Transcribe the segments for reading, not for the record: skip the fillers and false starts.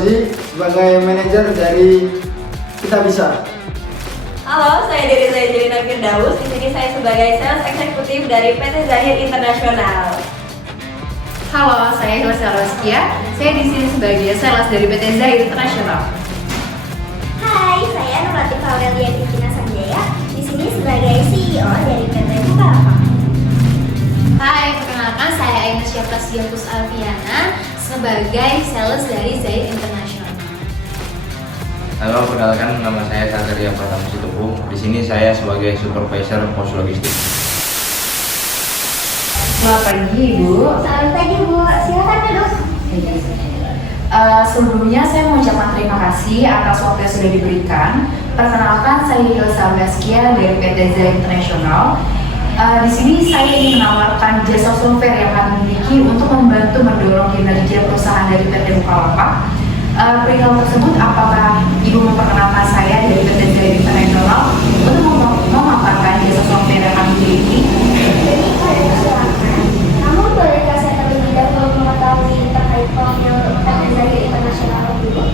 Rozi sebagai manajer dari Kita Bisa. Halo, saya Diri Zainjilina Firdaus. Di sini saya sebagai sales eksekutif dari PT Zahir International. Halo, saya Hilsa Roskia. Saya di sini sebagai sales dari PT Zahir International. Hai, saya Nuratif Aurelia Dikina Sanjaya. Di sini sebagai CEO dari PT Bukalapak. Hai, perkenalkan saya Aina Syafrasiatus Alfiana sebagai sales dari Zahir International. Halo, perkenalkan nama saya Satria Pratama Sitopo. Di sini saya sebagai supervisor pos logistik. Selamat pagi, Ibu. Selamat pagi, Bu. Silakan duduk. Sebelumnya saya mengucapkan terima kasih atas waktu yang sudah diberikan. Perkenalkan, saya Hilsa Roskia dari PT Zahir International. Di sini saya ingin menawarkan jasa software yang kami miliki untuk membantu mendorong kinerja perusahaan dari PT Bukalapak. Perihal tersebut, apakah Ibu memperkenalkan saya dari PT Zahir International untuk memaparkan jasa software yang kami miliki? Silakan. Namun bolehkah saya terlebih dahulu mengetahui terkait profil PT Zahir International dulu?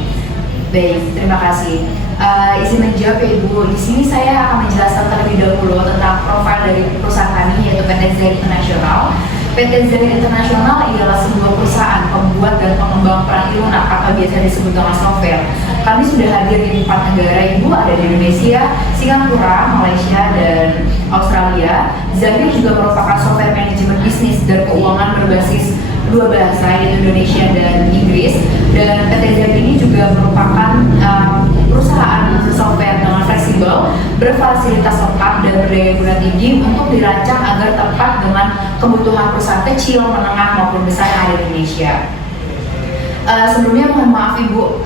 Baik, terima kasih. Izin menjawab ya Ibu. Di sini saya akan menjelaskan terlebih dahulu tentang profil dari perusahaan kami, yaitu PT Zahir International. PT Zahir International ialah sebuah perusahaan pembuat dan pengembang perangkat lunak atau biasa disebut dengan software. Kami sudah hadir di 4 negara Ibu, ada di Indonesia, Singapura, Malaysia, dan Australia. Zahir juga merupakan software manajemen bisnis dan keuangan berbasis 2 bahasa, yaitu Indonesia dan Inggris. Dan PT Zahir ini juga merupakan perusahaan software dengan fleksibel, berfasilitas lengkap dan berdaya guna tinggi untuk dirancang agar tepat dengan kebutuhan perusahaan kecil, menengah maupun besar yang ada di Indonesia. Sebelumnya mohon maaf Ibu,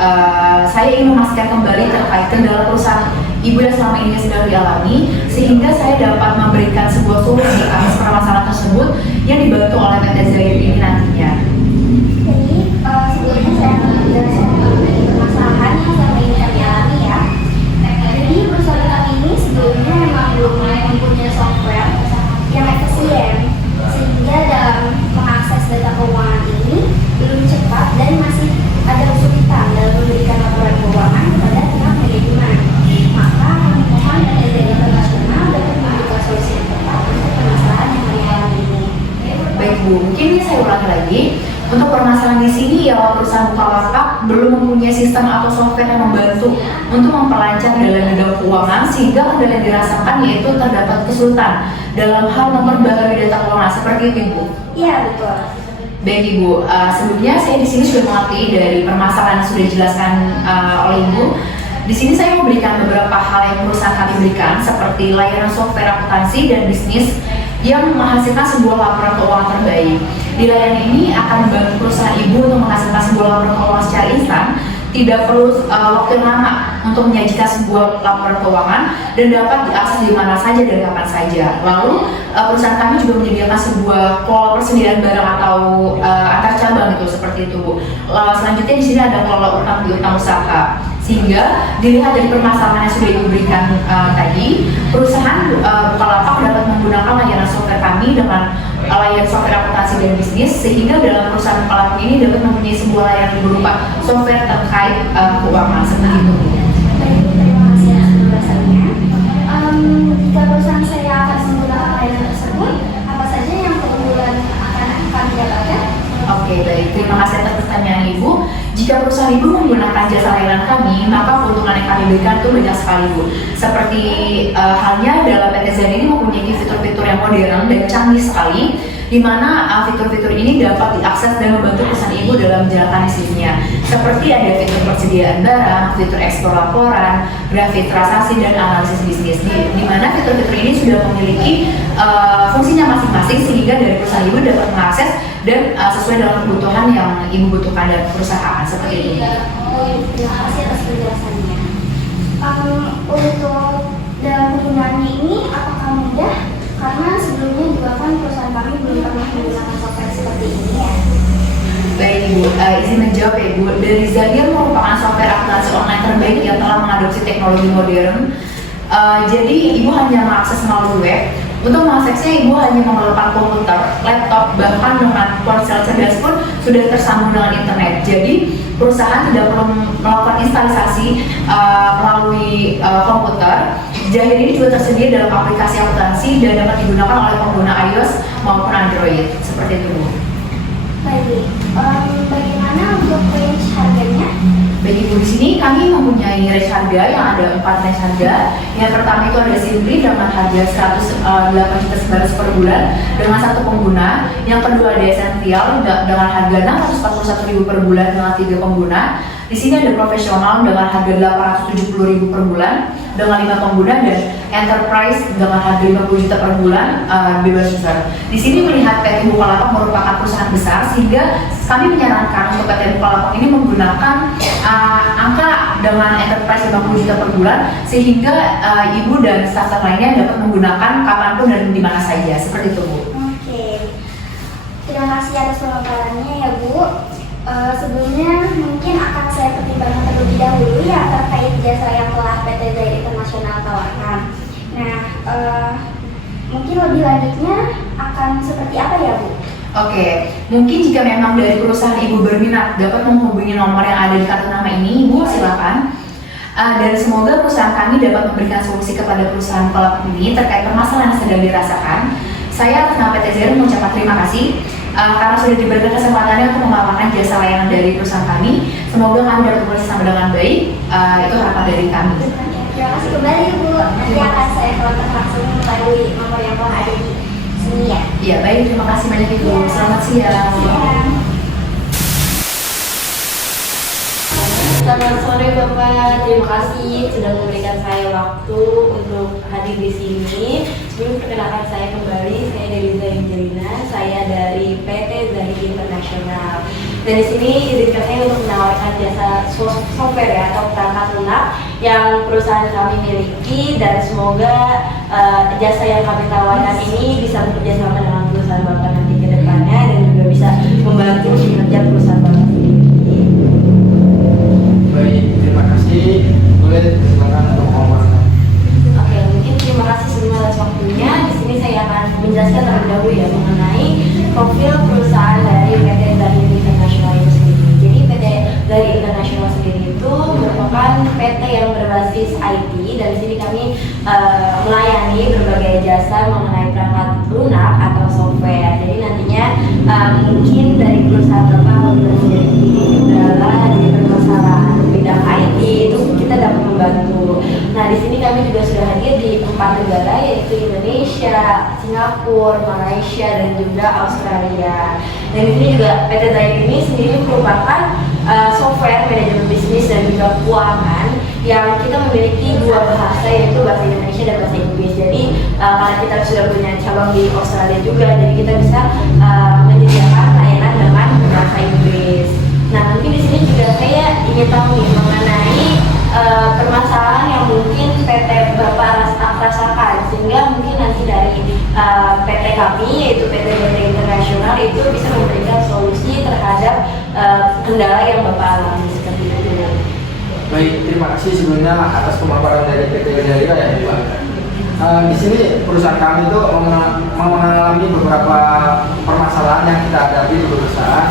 saya ingin memastikan kembali terkait kendala perusahaan Ibu yang selama ini sedang dialami, sehingga saya dapat memberikan sebuah solusi atas permasalahan tersebut yang dibantu oleh PT Zahir ini nantinya. Jadi, sebelumnya saya akan menjelaskan mengenai permasalahan yang selama ini kami alami ya. Jadi, perusahaan kami ini sebelumnya memang belum mempunyai software yang efisien, sehingga dalam mengakses data keuangan ini belum cepat dan masih ada kesulitan dalam memberikan laporan keuangan kepada pihak manajemen. Maka kami mohon PT Zahir International dapat memberikan solusi yang tepat untuk permasalahan yang kami alami ini. Baik Bu, mungkin ini saya ulangi lagi. Untuk permasalahan di sini ialah perusahaan Bukalapak belum mempunyai sistem atau software yang membantu untuk memperlancar dalam bidang keuangan, sehingga kendala yang dirasakan yaitu terdapat kesulitan dalam hal memperbarui data keuangan seperti itu Ibu. Iya, betul. Baik Ibu, sebelumnya saya di sini sudah mengerti dari permasalahan yang sudah dijelaskan oleh Ibu. Di sini saya memberikan beberapa hal yang perusahaan kami berikan, seperti layanan software akuntansi dan bisnis yang menghasilkan sebuah laporan keuangan terbaik. Di layanan ini akan membantu perusahaan Ibu untuk menghasilkan sebuah laporan keuangan secara instan, tidak perlu waktu yang lama untuk menyajikan sebuah laporan keuangan dan dapat diakses di mana saja dan kapan saja. Lalu perusahaan kami juga menyediakan sebuah kelola persediaan barang atau antar cabang itu seperti itu Bu. Selanjutnya di sini ada kelola utang piutang usaha. Sehingga dilihat dari permasalahan yang sudah Ibu berikan tadi, perusahaan Bukalapak dapat menggunakan layanan software kami dengan layanan software akuntansi dan bisnis, sehingga dalam perusahaan Bukalapak ini dapat mempunyai sebuah layanan berupa software terkait keuangan seperti itu. Baik, terima kasih atas penjelasannya. Jika perusahaan saya akan menggunakan layanan tersebut, apa saja yang keunggulan akan kami dapatkan? Oke, baik. Terima kasih atas pertanyaan Ibu. Jika perusahaan Ibu menggunakan jasa layanan kami, maka keuntungan yang kami berikan itu banyak sekali Bu. Seperti halnya dalam PT Zahir ini mempunyai fitur-fitur yang modern dan canggih sekali, di mana fitur-fitur ini dapat diakses dan membantu perusahaan Ibu dalam menjalankan bisnisnya. Seperti ada fitur persediaan barang, fitur ekspor laporan, grafik transaksi, dan analisis bisnis. Di mana fitur-fitur ini sudah memiliki fungsinya masing-masing, sehingga dari perusahaan Ibu dapat mengakses dan sesuai dengan kebutuhan yang Ibu butuhkan dari perusahaan seperti itu. Terima kasih atas penjelasannya. Untuk dalam penggunaannya ini apakah mudah? Karena sebelumnya juga kan perusahaan kami belum pernah menggunakan software seperti ini ya. Baik Ibu, izin menjawab ya Ibu. Dari Zahir merupakan software akuntansi online terbaik yang telah mengadopsi teknologi modern. Jadi Ibu hanya mengakses melalui web Untuk mengaksesnya, Ibu hanya memerlukan komputer, laptop, bahkan dengan ponsel cerdas pun sudah tersambung dengan internet. Jadi perusahaan tidak perlu melakukan instalisasi melalui komputer. Zahir ini juga tersedia dalam aplikasi akuntansi dan dapat digunakan oleh pengguna iOS maupun Android. Seperti itu, Bu. Baik, bagaimana untuk range harganya? Bagi Ibu, di sini kami mempunyai range harga yang ada 4 range harga. Yang pertama itu ada Simply dengan harga 108 juta per bulan dengan satu pengguna. Yang kedua ada Essential dengan harga 641.000 per bulan dengan 3 pengguna. Di sini ada Profesional dengan harga 870.000 per bulan dengan 5 pengguna, dan Enterprise dengan harga 50 juta per bulan bebas user. Di sini melihat PT Bukalapak merupakan perusahaan besar, sehingga kami menyarankan untuk PT Bukalapak ini menggunakan angka dengan Enterprise 50 juta per bulan, sehingga Ibu dan staf lainnya dapat menggunakan kapanpun dan di mana saja. Seperti itu, Bu. Oke, terima kasih atas pemaparannya ya Bu. Sebelumnya mungkin akan saya pertimbangkan terlebih dahulu ya terkait jasa yang telah PT Zahir International tawarkan. Nah, mungkin lebih lanjutnya akan seperti apa ya Bu? Oke, mungkin jika memang dari perusahaan Ibu berminat dapat menghubungi nomor yang ada di kartu nama ini, Ibu silakan. Dan semoga perusahaan kami dapat memberikan solusi kepada perusahaan Bukalapak ini terkait permasalahan yang sedang dirasakan. Saya atas nama PT Zahir mengucapkan terima kasih karena sudah diberikan kesempatannya untuk memaparkan jasa layanan dari perusahaan kami. Semoga kami dapat bekerjasama dengan baik. Itu harapan dari kami. Terima kasih kembali Bu. Nanti akan saya kontak langsung melalui nomor yang telah ada di sini ya. Iya, baik. Terima kasih banyak Ibu. Selamat siang. Selamat sore Bapak, terima kasih sudah memberikan saya waktu untuk hadir di sini. Sebelum perkenalkan saya kembali, saya dari Zahir Jelina, saya dari PT Zahir International. Dan di sini izinkan saya untuk menawarkan jasa software ya, atau perangkat lunak yang perusahaan kami miliki, dan semoga jasa yang kami tawarkan ini bisa bekerja sama dengan perusahaan Bapak nanti ke depannya dan juga bisa membantu kinerja perusahaan Bapak sendiri. Baik, terima kasih. Boleh silakan untuk ngomong. Oke, mungkin terima kasih sebelum atas waktunya. Di sini saya akan menjelaskan terlebih dahulu ya mengenai profil perusahaan dari PT Zahir International itu sendiri. Jadi PT Zahir International sendiri itu merupakan PT yang berbasis IT, dan di sini kami melayani berbagai jasa mengenai perangkat lunak atau software. Jadi nantinya mungkin dari perusahaan Bapak menjadi kendala di permasalahan bidang IT itu kita dapat membantu. Nah, di sini kami juga sudah hadir di 4 negara, yaitu Indonesia, Singapura, Malaysia, dan juga Australia. Dan di sini juga PT Zahir ini sendiri merupakan software manajemen bisnis dan juga keuangan yang kita memiliki 2 bahasa, yaitu bahasa Indonesia dan bahasa Inggris. Jadi karena kita sudah punya cabang di Australia juga, jadi kita bisa menyediakan layanan dengan bahasa Inggris. Nah, mungkin di sini juga saya ingin tahu nih mengenai permasalahan yang mungkin PT Bapak rasakan, sehingga mungkin nanti dari PT kami, yaitu PT Zahir International, itu bisa memberikan solusi terhadap kendala yang Bapak alami seperti itu. Baik, terima kasih sebelumnya atas pemaparan dari PT Zahir ya Pak. Di sini perusahaan kami itu mengalami beberapa permasalahan yang kita hadapi di perusahaan.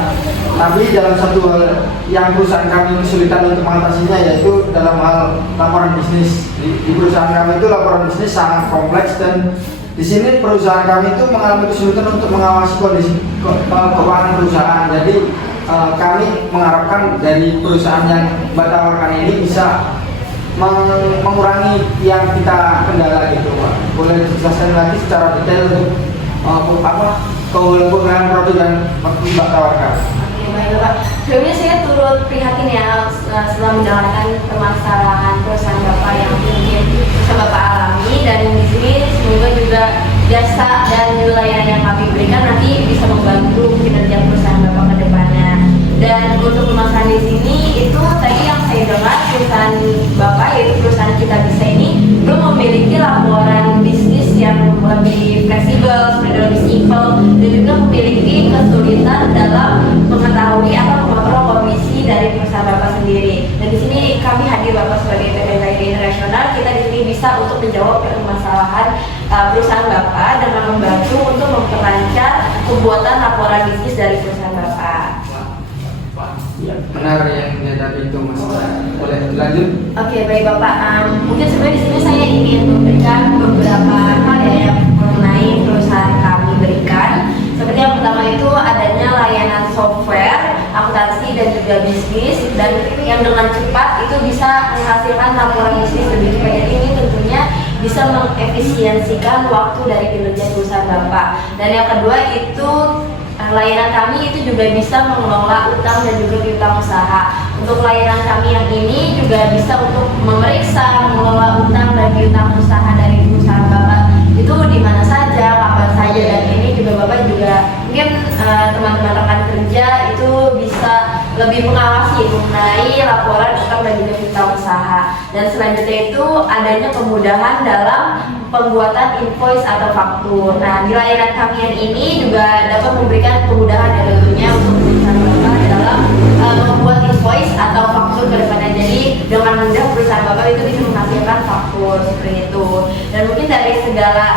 Tapi dalam satu hal yang perusahaan kami kesulitan untuk mengatasinya, yaitu dalam hal laporan bisnis. Di perusahaan kami itu laporan bisnis sangat kompleks, dan di sini perusahaan kami itu mengalami kesulitan untuk mengawasi kondisi keuangan perusahaan. Jadi kami mengharapkan dari perusahaan yang tawarkan ini bisa mengurangi yang kita kendala gitu Pak. Boleh dijelaskan lagi secara detail untuk keunggulan produk yang Mbak tawarkan? Oke, baik Bapak. Sebelumnya saya turut prihatin ya setelah menjalankan permasalahan perusahaan Bapak yang mungkin bisa Bapak alami, dan di sini semoga juga jasa dan layanan yang kami berikan nanti bisa membantu kinerja perusahaan Bapak ke depannya. Dan untuk permasalahan di sini itu tadi yang saya dengar, perusahaan Bapak, yaitu perusahaan Kita Bisa ini belum memiliki laporan bisnis yang lebih fleksibel, lebih simpel, dan juga memiliki kesulitan dalam mengetahui atau mengontrol komisi dari perusahaan Bapak sendiri. Dan di sini kami hadir Bapak sebagai PT Zahir International, kita di sini bisa untuk menjawab permasalahan perusahaan Bapak dengan membantu untuk memperlancar pembuatan laporan bisnis dari perusahaan Bapak. Ya, benar yang dihadapi itu Mas. Boleh lanjut? Oke, baik Bapak. Mungkin sebenarnya di sini saya ingin memberikan beberapa hal ya yang mengenai perusahaan kami berikan. Seperti yang pertama itu adanya layanan software, akuntansi dan juga bisnis, dan yang dengan cepat itu bisa menghasilkan laporan bisnis lebih cepat. Jadi ini tentunya bisa mengefisiensikan waktu dari kinerja perusahaan Bapak. Dan yang kedua itu layanan kami itu juga bisa mengelola utang dan juga piutang usaha. Untuk layanan kami yang ini juga bisa untuk memeriksa, mengelola utang dan piutang usaha dari perusahaan Bapak itu di mana saja, kapan saja, dan ini juga Bapak juga mungkin teman-teman rekan kerja itu bisa lebih mengawasi mengenai laporan utang dan juga piutang usaha. Dan selanjutnya itu adanya kemudahan dalam pembuatan invoice atau faktur. Nah, di layanan kami yang ini juga dapat memberikan kemudahan ya tentunya untuk perusahaan Bapak dalam membuat invoice atau faktur ke depannya. Jadi dengan mudah perusahaan Bapak itu bisa menghasilkan faktur seperti itu. Dan mungkin dari segala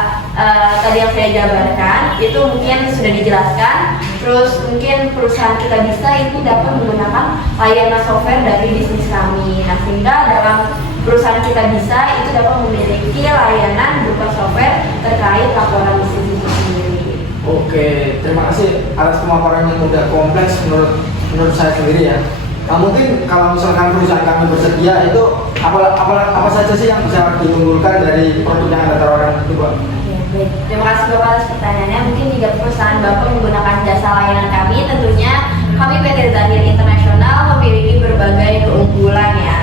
tadi yang saya jabarkan itu mungkin sudah dijelaskan. Terus mungkin perusahaan kita bisa itu dapat menggunakan layanan software dari bisnis kami. Nah, sehingga dalam perusahaan kita bisa itu dapat memiliki layanan berupa software terkait laporan bisnis itu sendiri. Oke, terima kasih atas pemaparan yang udah kompleks menurut saya sendiri ya. Nah, mungkin kalau misalkan perusahaan kami bersedia itu apa saja sih yang bisa diunggulkan dari produk yang Anda tawarkan itu, Pak? Ya, baik. Terima kasih Bapak atas pertanyaannya. Mungkin jika perusahaan Bapak menggunakan jasa layanan kami, tentunya kami PT Zahir International memiliki berbagai keunggulan ya.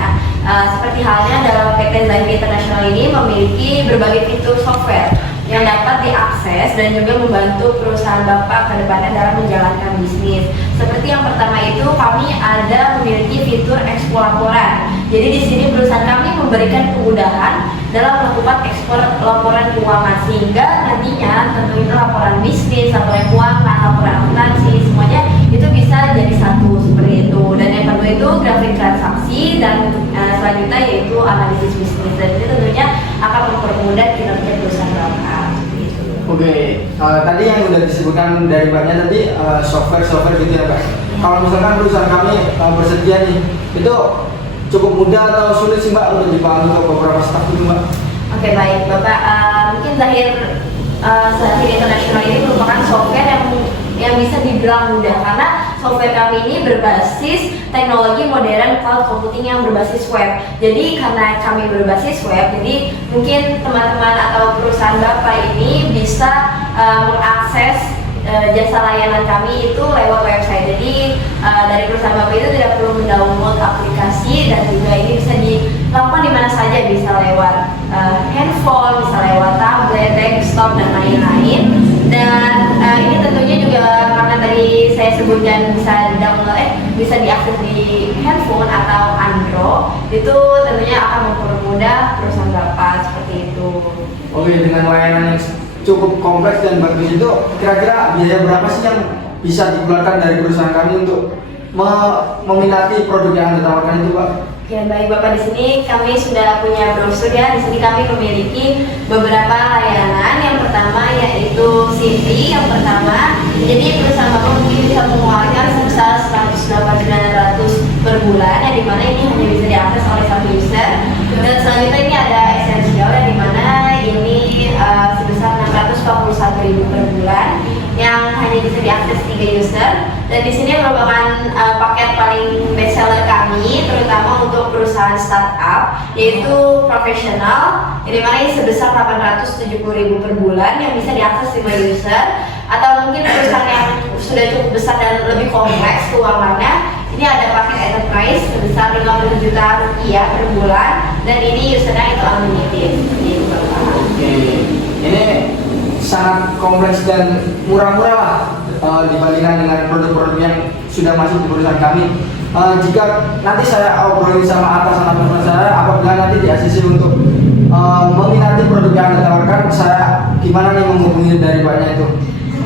Seperti halnya dalam PT Zahir International ini memiliki berbagai fitur software yang dapat diakses dan juga membantu perusahaan Bapak ke depannya dalam menjalankan bisnis. Seperti yang pertama itu kami ada memiliki fitur ekspor laporan. Jadi di sini perusahaan kami memberikan kemudahan dalam melakukan ekspor laporan keuangan sehingga nantinya tentunya laporan bisnis, laporan keuangan, laporan akuntansi semuanya itu bisa jadi satu seperti itu. Dan yang kedua itu grafik transaksi dan selanjutnya yaitu analisis bisnis, dan ini tentunya akan mempermudah kinerja perusahaan Bapak. Oke, tadi yang sudah disebutkan dari Mbaknya tadi software gitu ya Pak. Kalau misalkan perusahaan kami bersedia nih, itu cukup mudah atau sulit sih Mbak untuk dipahami untuk beberapa staf itu Mbak? Oke, baik Bapak, mungkin Zahir International ini merupakan software yang bisa dibilang mudah karena software kami ini berbasis teknologi modern cloud computing yang berbasis web. Jadi karena kami berbasis web, jadi mungkin teman-teman atau perusahaan Bapak ini bisa mengakses jasa layanan kami itu lewat website. Jadi dari perusahaan Bapak itu tidak perlu mendownload aplikasi dan juga ini bisa dilakukan di mana saja, bisa lewat handphone, bisa lewat tablet, desktop dan lain-lain. Dan ini tentunya juga karena tadi saya sebutkan bisa diakses di handphone atau Android, itu tentunya akan mempermudah perusahaan Bapak seperti itu. Oke, dengan layanan yang cukup kompleks dan bagus itu, kira-kira biaya berapa sih yang bisa dikeluarkan dari perusahaan kami untuk meminati produk yang Anda tawarkan itu, Pak? Ya, baik Bapak, di sini kami sudah punya brosur ya. Di sini kami memiliki beberapa layanan. Yang pertama yaitu CV yang pertama. Jadi perusahaan Bapak mungkin bisa mengeluarkan sebesar 108.900 per bulan, yang dimana ini hanya bisa diakses oleh satu user. Dan selanjutnya ini ada esensial yang dimana ini sebesar 641.000 per bulan, yang hanya bisa diakses 3 user. Dan di sini merupakan paket paling best seller kami, terutama untuk perusahaan startup, yaitu profesional, yang dimana ini sebesar 870.000 per bulan, yang bisa diakses 5 user. Atau mungkin perusahaan yang sudah cukup besar dan lebih kompleks keuangannya, ini ada paket enterprise sebesar 50 juta rupiah per bulan, dan ini usernya itu unlimited. Oke, ini sangat kompleks dan murah-murah lah dibandingkan dengan produk-produk yang sudah masuk di perusahaan kami. Jika nanti saya obrolin sama atasan saya, apabila nanti di ACC untuk meminati produk yang Anda tawarkan, saya gimana nih menghubungi dari Mbaknya itu?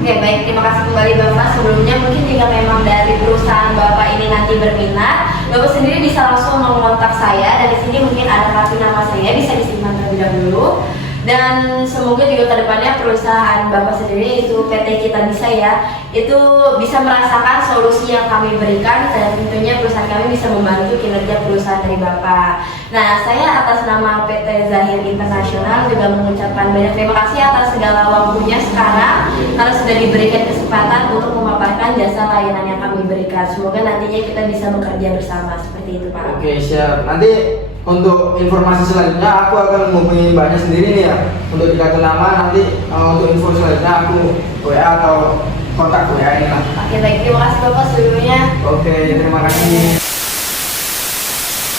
Oke, baik, terima kasih kembali Bapak. Sebelumnya mungkin jika memang dari perusahaan Bapak ini nanti berminat, Bapak sendiri bisa langsung mengontak saya, dan di sini mungkin ada kartu nama saya, bisa disimpan terlebih dahulu. Dan semoga juga kedepannya perusahaan Bapak sendiri itu PT Kita Bisa ya, itu bisa merasakan solusi yang kami berikan dan tentunya perusahaan kami bisa membantu kinerja perusahaan dari Bapak. Nah, saya atas nama PT Zahir Internasional juga mengucapkan banyak terima kasih atas segala waktunya sekarang karena sudah diberikan kesempatan untuk memaparkan jasa layanan yang kami berikan. Semoga nantinya kita bisa bekerja bersama seperti itu, Pak. Oke, siap. Nanti untuk informasi selanjutnya aku akan menghubungi Mbaknya sendiri nih ya. Untuk dikasih nama nanti untuk info selanjutnya aku WA atau kontak WA ini lah. Oke, baik, terima kasih Bapak sebelumnya. Oke, terima kasih.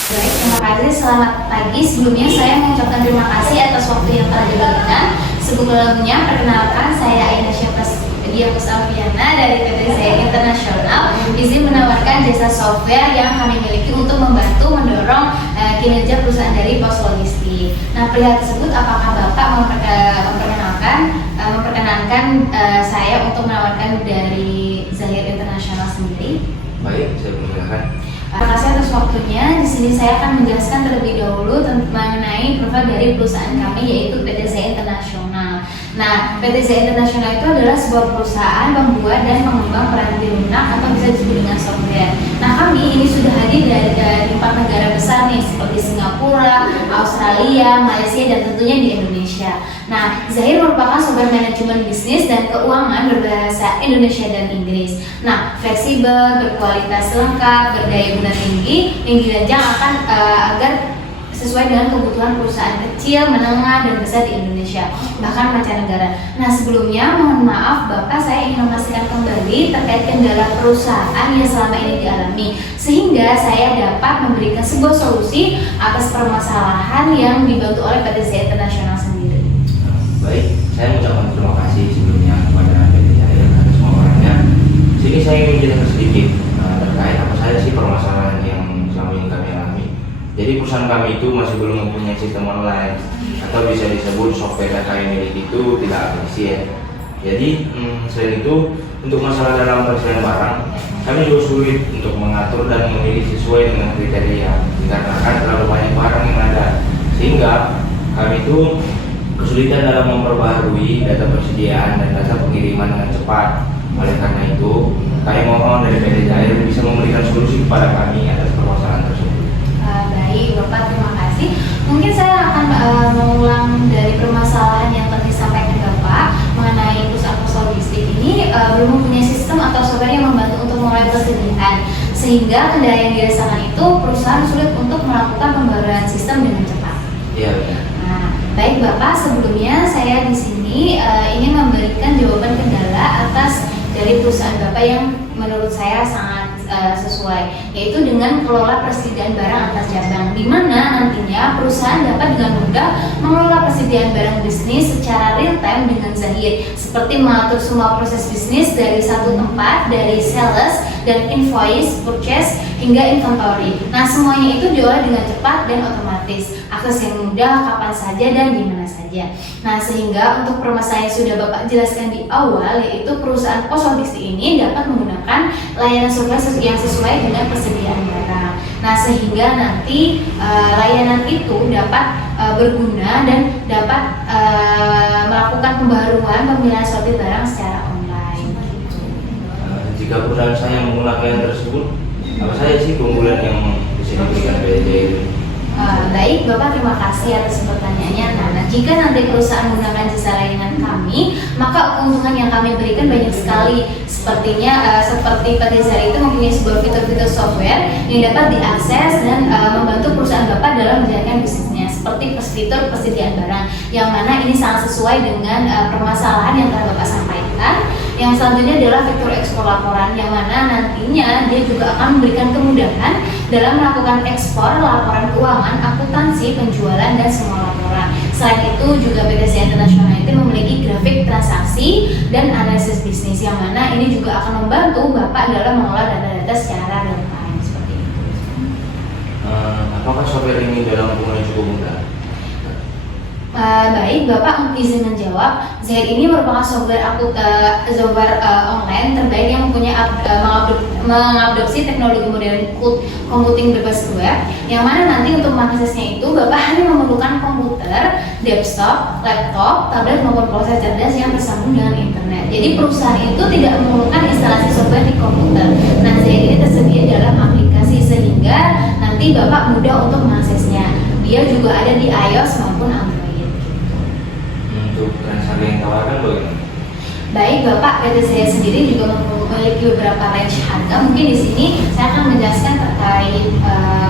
Baik, terima kasih. Selamat pagi. Sebelumnya saya mengucapkan terima kasih atas waktu yang telah diberikan. Sebelumnya, perkenalkan saya Aina Syiapus Alfiana dari PT Zahir Internasional. Izin menawarkan jasa software yang kami miliki untuk membantu mendorong kinerja perusahaan dari pos logistik. Nah, perihal tersebut, apakah Bapak memperkenankan saya untuk menawarkan dari Zahir Internasional sendiri? Baik, saya perkenalkan. Terima kasih atas waktunya. Di sini saya akan menjelaskan terlebih dahulu mengenai profil dari perusahaan kami, yaitu PT Zahir Internasional. Nah, PT Zahir Internasional itu adalah sebuah perusahaan pembuat dan pengembang perangkat lunak atau bisa disebut dengan software. Nah, kami ini sudah hadir dari 4 negara besar nih, seperti Singapura, Australia, Malaysia, dan tentunya di Indonesia. Nah, Zahir merupakan software manajemen bisnis dan keuangan berbahasa Indonesia dan Inggris. Nah, fleksibel, berkualitas lengkap, berdaya guna tinggi, yang dirancang akan agar sesuai dengan kebutuhan perusahaan kecil, menengah, dan besar di Indonesia, bahkan mancanegara. Nah, sebelumnya mohon maaf Bapak, saya ingin memastikan kembali terkait kendala perusahaan yang selama ini dialami, sehingga saya dapat memberikan sebuah solusi atas permasalahan yang dibantu oleh PT Zahir Internasional sendiri. Baik, saya mengucapkan terima kasih sebelumnya kepada PT Zahir dan semua orangnya. Sini saya ingin menjelaskan sedikit terkait apa saja sih permasalahan yang selama ini kami alami. Jadi perusahaan kami itu masih belum mempunyai sistem online atau bisa disebut software yang kami miliki itu tidak efisien. Jadi selain itu, untuk masalah dalam persediaan barang, kami juga sulit untuk mengatur dan memilih sesuai dengan kriteria dikarenakan terlalu banyak barang yang ada, sehingga kami itu kesulitan dalam memperbaharui data persediaan dan data pengiriman dengan cepat. Oleh karena itu, kami mohon dari PT Zahir bisa memberikan solusi kepada kami atas permasalahan tersebut. Baik, Bapak, terima kasih. Mungkin saya akan mengulang dari permasalahan yang tadi disampaikan Bapak mengenai perusahaan pos logistik ini belum mempunyai sistem atau software yang membantu untuk mengelola persediaan, sehingga kendala yang dirasakan itu perusahaan sulit untuk melakukan pembaruan sistem dengan cepat. Iya, benar. Nah, baik Bapak, sebelumnya saya di sini ingin memberikan jawaban kendala atas dari perusahaan Bapak yang menurut saya sangat sesuai, yaitu dengan kelola persediaan barang antar cabang, di mana nantinya perusahaan dapat dengan mudah mengelola persediaan barang bisnis secara real time dengan Zahir, seperti mengatur semua proses bisnis dari satu tempat, dari sales dan invoice, purchase hingga inventory. Nah, semuanya itu diolah dengan cepat dan otomatis, akses yang mudah kapan saja dan di mana saja. Nah, sehingga untuk permasalahan yang sudah Bapak jelaskan di awal, yaitu perusahaan pos logistik ini dapat menggunakan layanan software yang sesuai dengan persediaan barang. Nah, sehingga nanti layanan itu dapat berguna dan dapat melakukan pembaruan pemilihan suatu barang secara online. Jika perusahaan saya menggunakan layanan tersebut, apa saja sih keunggulan yang bisa diberikan PT Zahir? Baik, Bapak, terima kasih atas pertanyaannya. Nah, jika nanti perusahaan menggunakan jasa layanan kami, maka keuntungan yang kami berikan banyak sekali. Seperti PT Zahir itu mempunyai sebuah fitur-fitur software yang dapat diakses dan membantu perusahaan Bapak dalam menjalankan bisnisnya, seperti fitur persediaan barang, yang mana ini sangat sesuai dengan permasalahan yang telah Bapak sampaikan. Yang selanjutnya adalah fitur ekspor laporan, yang mana nantinya dia juga akan memberikan kemudahan dalam melakukan ekspor laporan keuangan, akuntansi, penjualan, dan semua laporan. Selain itu juga PT Zahir Internasional itu memiliki grafik transaksi dan analisis bisnis, yang mana ini juga akan membantu Bapak dalam mengolah data-data secara real time seperti itu. Apakah software ini dalam penggunaan cukup mudah? Baik, Bapak izin menjawab. Zaid ini merupakan software online terbaik yang mempunyai mengadopsi teknologi modern computing berbasis web, yang mana nanti untuk mengaksesnya itu Bapak hanya memerlukan komputer, desktop, laptop, tablet maupun ponsel cerdas yang bersambung dengan internet. Jadi perusahaan itu tidak memerlukan instalasi software di komputer. Nah, Zaid ini tersedia dalam aplikasi sehingga nanti Bapak mudah untuk mengaksesnya. Dia juga ada di iOS maupun Android. Untuk harga yang tawarkan bagaimana? Baik, Bapak, PT saya sendiri juga memiliki beberapa range harga. Mungkin di sini saya akan menjelaskan terkait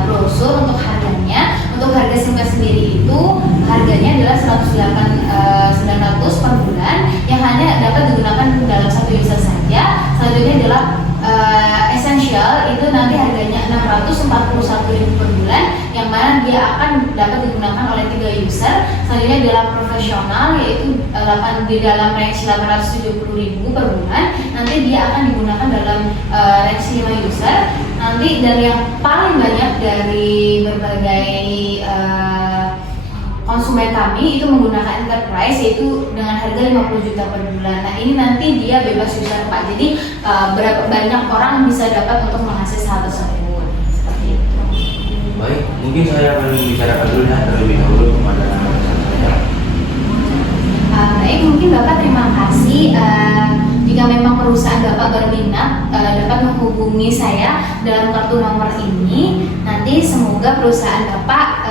brosur untuk harganya. Untuk harga SIM card sendiri itu harganya adalah 108.900 per bulan yang hanya dapat digunakan dalam satu user saja. Selanjutnya adalah essential, itu nanti harganya 641.000 per bulan, yang mana dia akan dapat digunakan oleh 3 user. Selanjutnya adalah profesional, yaitu di dalam range 870.000 per bulan. Nanti dia akan digunakan dalam range 5 user. Nanti dan yang paling banyak dari berbagai konsumen kami itu menggunakan enterprise, yaitu dengan harga 50 juta per bulan. Nah, ini nanti dia bebas user, Pak. Jadi berapa banyak orang bisa dapat untuk mengakses hal tersebut. Seperti itu. Baik, mungkin saya akan membicarakan dulu terlebih dahulu kepada saya. Baik, mungkin Bapak terima kasih. Jika memang perusahaan Bapak berminat, dapat menghubungi saya dalam kartu nomor ini. Nanti semoga perusahaan Bapak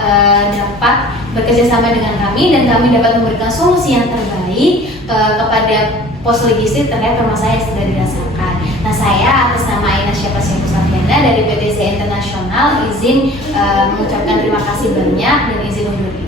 dapat bekerjasama dengan kami dan kami dapat memberikan solusi yang terbaik kepada pos logistik terkait permasalahan yang sudah dirasakan. Nah, saya atas nama Aina Syafasya Musafiana dari PT Zai International izin mengucapkan terima kasih banyak dan izin undur diri.